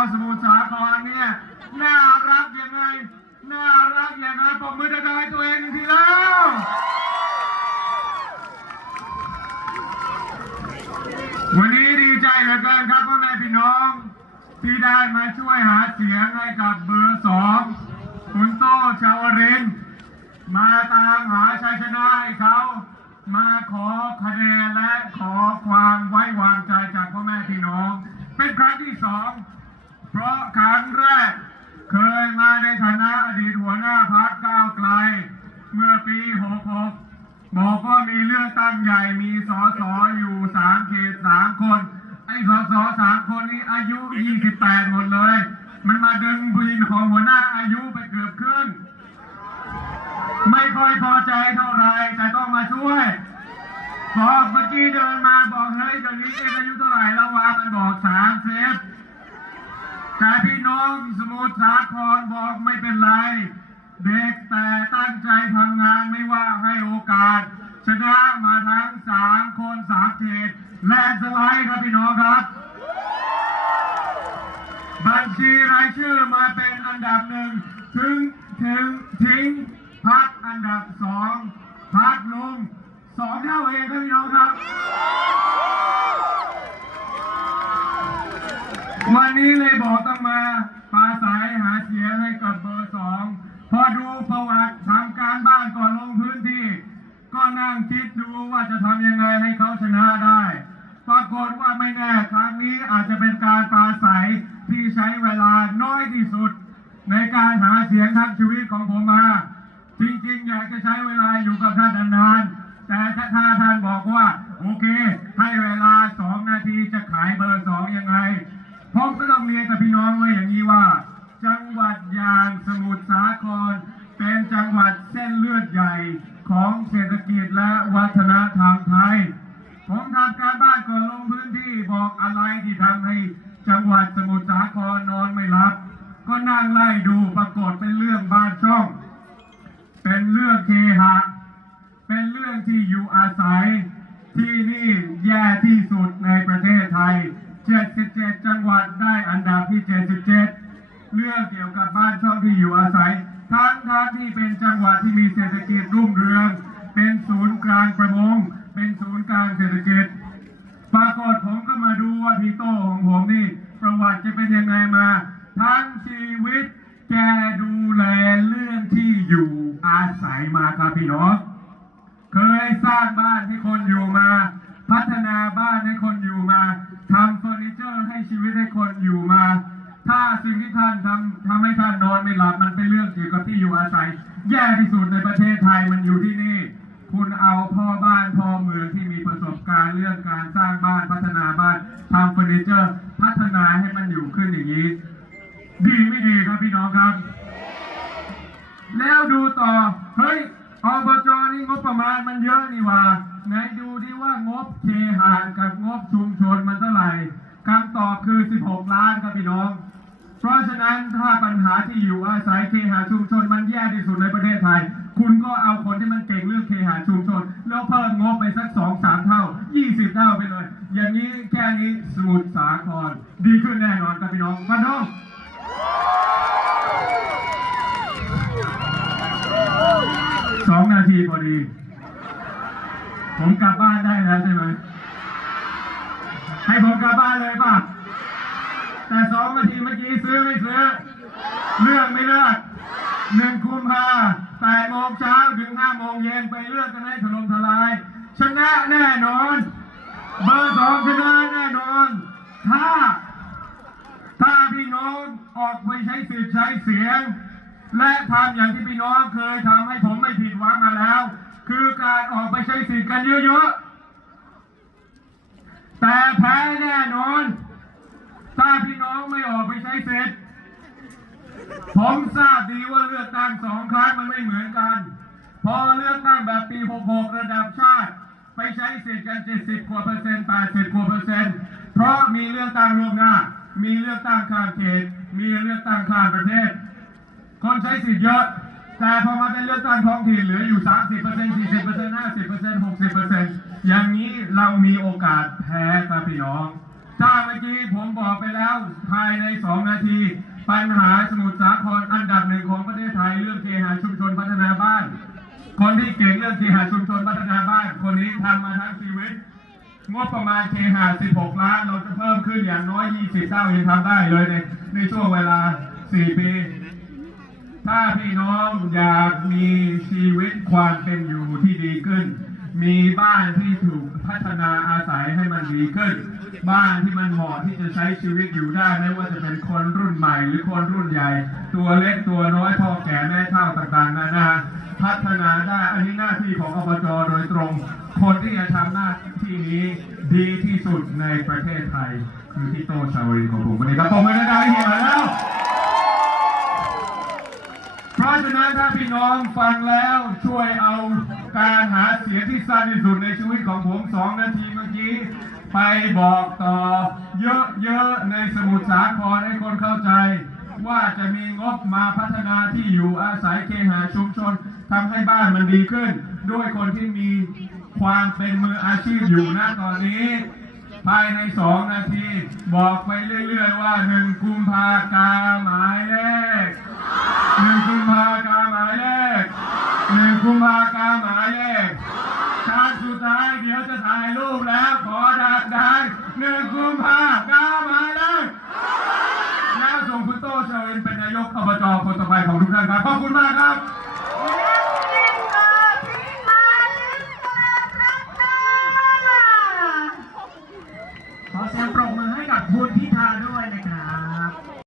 าวสมุทรสาครเนี่ยน่ารักยังไงน่ารักยังไงปรบมือดังๆให้ตัวเองทีแล้ววันนี้ดีใจเหลือเกินครับพ่อแม่พี่น้อง ที่ได้มาช่วยหาเสียงให้กับเบอร์สองคุณโต้ชาวรินมาตามหาชัยชนะให้เขามาขอคะแนนและขอความไว้วางใจจากพ่อแม่พี่น้อง เป็นครั้งที่สอง เพราะครั้งแรก เคยมาในฐานะอดีตหัวหน้าพักก้าวไกล เมื่อปี 66 บอกว่ามีเลือกตั้งใหญ่มีสอสออยู่สามเขตสามคน ไอ้สอสอสามคนนี้อายุ 28 หมดเลย มันมาดึงผู้หญิงของหัวหน้าอายุไปเกือบครึ่งไม่ค่อยพอใจเท่าไรแต่ต้องมาช่วยพอกเมื่อกี้เดินมาบอกเฮ้ยเดี๋ยวนี้เองอายุเท่าไหร่แล้ววะมันบอกสามสิบ แต่พี่น้องสมุทรสาครบอกไม่เป็นไร เด็กแต่ตั้งใจทำงานไม่ว่าให้โอกาส ชนะมาทั้งสามคนสามเขตแลนสไลด์ครับพี่น้องครับ บัญชีรายชื่อมาเป็นอันดับหนึ่งถึงถึงทิ้งพักอันดับสองพักลุงสองเท่าเองครับพี่น้องครับ วันนี้เลยบอกต้องมาปาศัยหาเสียงให้กับเบอร์สองพอดูประวัติทำการบ้านก่อนลงพื้นที่ ก็นั่งคิดดูว่าจะทำยังไงให้เขาชนะได้ ปรากฏว่าไม่แน่ครั้งนี้อาจจะเป็นการปาศัยที่ใช้เวลาน้อยที่สุด ในการหาเสียงทั้งชีวิตของผมมา จริงๆ อยากจะใช้เวลาอยู่กับท่านนานๆแต่ถ้าท่านบอกว่า โอเค ให้เวลาสองนาทีจะขายเบอร์สองยังไง ผมก็ต้องเรียนกับพี่น้องไว้อย่างนี้ว่า จังหวัดยางสมุทรสาคร เป็นจังหวัดเส้นเลือดใหญ่ของเศรษฐกิจและวัฒนธรรมไทย ผมทำการบ้านก่อนลงพื้นที่บอกอะไรที่ทำให้จังหวัดสมุทรสาครนอนไม่หลับ ก็นั่งไล่ดูปรากฏเป็นเรื่องบ้านช่อง เป็นเรื่องเคหะ เป็นเรื่องที่อยู่อาศัยที่นี่แย่ที่สุดในประเทศไทย 77 จังหวัดได้อันดับที่ 77 เรื่องเกี่ยวกับบ้านช่องที่อยู่อาศัย ทั้งทั้งที่เป็นจังหวัดที่มีเศรษฐกิจรุ่งเรือง เป็นศูนย์กลางประมง เป็นศูนย์กลางเศรษฐกิจ ปรากฏผมก็มาดูว่าพี่โตของผมนี่ ประวัติจะเป็นยังไงมา ทั้งชีวิตแกดูแลเรื่องที่อยู่อาศัยมาครับพี่น้อง เคยสร้างบ้านให้คนอยู่มา พัฒนาบ้านให้คนอยู่มาทำเฟอร์นิเจอร์ให้ชีวิตให้คนอยู่มา ถ้าสิ่งที่ท่านทำทำให้ท่านนอนไม่หลับมันเป็นเรื่องเกี่ยวกับที่อยู่อาศัย แย่ที่สุดในประเทศไทยมันอยู่ที่นี่ คุณเอาพ่อบ้านพ่อเมืองที่มีประสบการณ์เรื่องการสร้างบ้านพัฒนาบ้านทำเฟอร์นิเจอร์ พัฒนาให้มันอยู่ขึ้นอย่างนี้ ดีไม่ดีครับพี่น้องครับ แล้วดูต่อเฮ้ย อบจนี่งบประมาณมันเยอะนี่ว่าไหนดูดิว่างบเคหะกับงบชุมชนมันเท่าไหร่คำตอบคือ 16 ล้านครับพี่น้อง เพราะฉะนั้นถ้าปัญหาที่อยู่อาศัยเคหะชุมชนมันแย่ที่สุดในประเทศไทย คุณก็เอาคนที่มันเก่งเรื่องเคหะชุมชน แล้วเพิ่มงบไปสักสองสามเท่า 20 เท่าไปเลย อย่างนี้แค่นี้สมุทรสาครดีขึ้นแน่นอนครับพี่น้องฟันธงสอง นาทีพอดี ผมกลับบ้านได้แล้วใช่ไหมให้ผมกลับบ้านเลยป่ะ แต่สองนาทีเมื่อกี้ซื้อไม่ซื้อเลือกไม่เลือกหนึ่งคุมภาแปดโมงเช้าถึงห้าโมงเย็นไปเลือกกันให้ถล่มทลาย ชนะแน่นอน เบอร์สองชนะแน่นอน ถ้า ถ้าพี่น้องออกไปใช้สิทธิ์ใช้เสียง และทำอย่างที่พี่น้องเคยทำให้ผมไม่ผิดหวังมาแล้ว คือการออกไปใช้สิทธิ์กันเยอะๆ แต่แพ้แน่นอน ถ้าพี่น้องไม่ออกไปใช้สิทธิ์ผมทราบดีว่าเลือกตั้งสองครั้งมันไม่เหมือนกัน พอเลือกตั้งแบบปี 66 ระดับชาติ ไปใช้สิทธิ์กัน 70กว่าเปอร์เซ็นต์80กว่าเปอร์เซ็นต์เพราะมีเลือกตั้งล่วงหน้า มีเลือกตั้งข้ามเขต มีเลือกตั้งข้ามประเทศ คนใช้สิทธิ์เยอะ แต่พอมาเป็นเลือกตั้งท้องถิ่นเหลืออยู่ 30% 40% 50% 60%อย่างนี้เรามีโอกาสแพ้ครับพี่น้อง ถ้าเมื่อกี้ผมบอกไปแล้วภายใน 2 นาที ปัญหาสมุทรสาครอันดับหนึ่งของประเทศไทยเรื่องเคหะชุมชนพัฒนาบ้าน คนที่เก่งเรื่องเคหะชุมชนพัฒนาบ้าน คนนี้ทำมาทั้งชีวิตงบประมาณเคหะ16 ล้าน เราจะเพิ่มขึ้นอย่างน้อย 20เท่ายังทำได้เลยในในช่วงเวลา 4 ปี ถ้าพี่น้องอยากมีชีวิตความเป็นอยู่ที่ดีขึ้น มีบ้านที่ถูกพัฒนาอาศัยให้มันดีขึ้น บ้านที่มันเหมาะที่จะใช้ชีวิตอยู่ได้ไม่ว่าจะเป็นคนรุ่นใหม่ หรือคนรุ่นใหญ่ ตัวเล็กตัวน้อยพ่อแก่แม่เฒ่าต่างๆนานาพัฒนาได้อันนี้หน้าที่ของอบจโดยตรง คนที่จะทำหน้าที่นี้ดีที่สุดในประเทศไทย คือพี่โตชาวรินของผมวันนี้ครับผมไม่ได้ได้เห็นแล้ว ฉะนั้นถ้าพี่น้องฟังแล้วช่วยเอาการหาเสียงที่สั้นที่สุดในชีวิตของผมสองนาทีเมื่อกี้ ไปบอกต่อเยอะๆในสมุทรสาครให้คนเข้าใจ ว่าจะมีงบมาพัฒนาที่อยู่อาศัยเคหะชุมชนทำให้บ้านมันดีขึ้น ด้วยคนที่มีความเป็นมืออาชีพอยู่นะตอนนี้ภายในสองนาที บอกไปเรื่อย ๆ ว่าหนึ่งกุมภากาหมายเลข หนึ่งกุมภากาหมายเลขหนึ่งกุมภากาหมายเลขครั้งสุดท้ายเดี๋ยวจะถ่ายรูปแล้วขอดักดังหนึ่งกุมภากาหมายเลขแล้วส่งคุณโตเชวินเป็นนายกอบจคนต่อไปของทุกท่านครับขอบคุณมากครับ